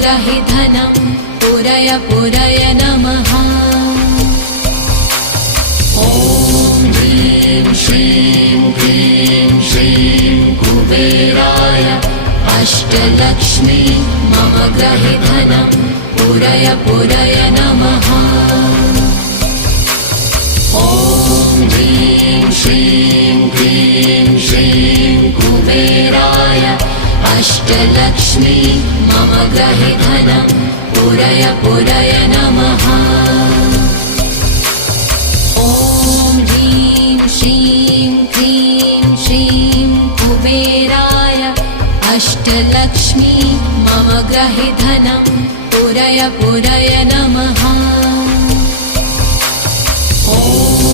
ग्रहे धनं पुरय पुरय नमः। ॐ ह्रीं श्रीं क्लीं श्रीं कुबेराय अष्टलक्ष्मी मम ग्रहे धनं पुरय पुरय नमः। ॐ ह्रीं श्रीं क्लीं श्रीं कुबेराय अष्टलक्ष्मी मम ग्रहे धनं पुरय पुरय नमः। ॐ ह्रीं श्रीं क्लीं श्रीं कुबेराय अष्टलक्ष्मी मम ग्रहे धनं पुरय पुरय नमः।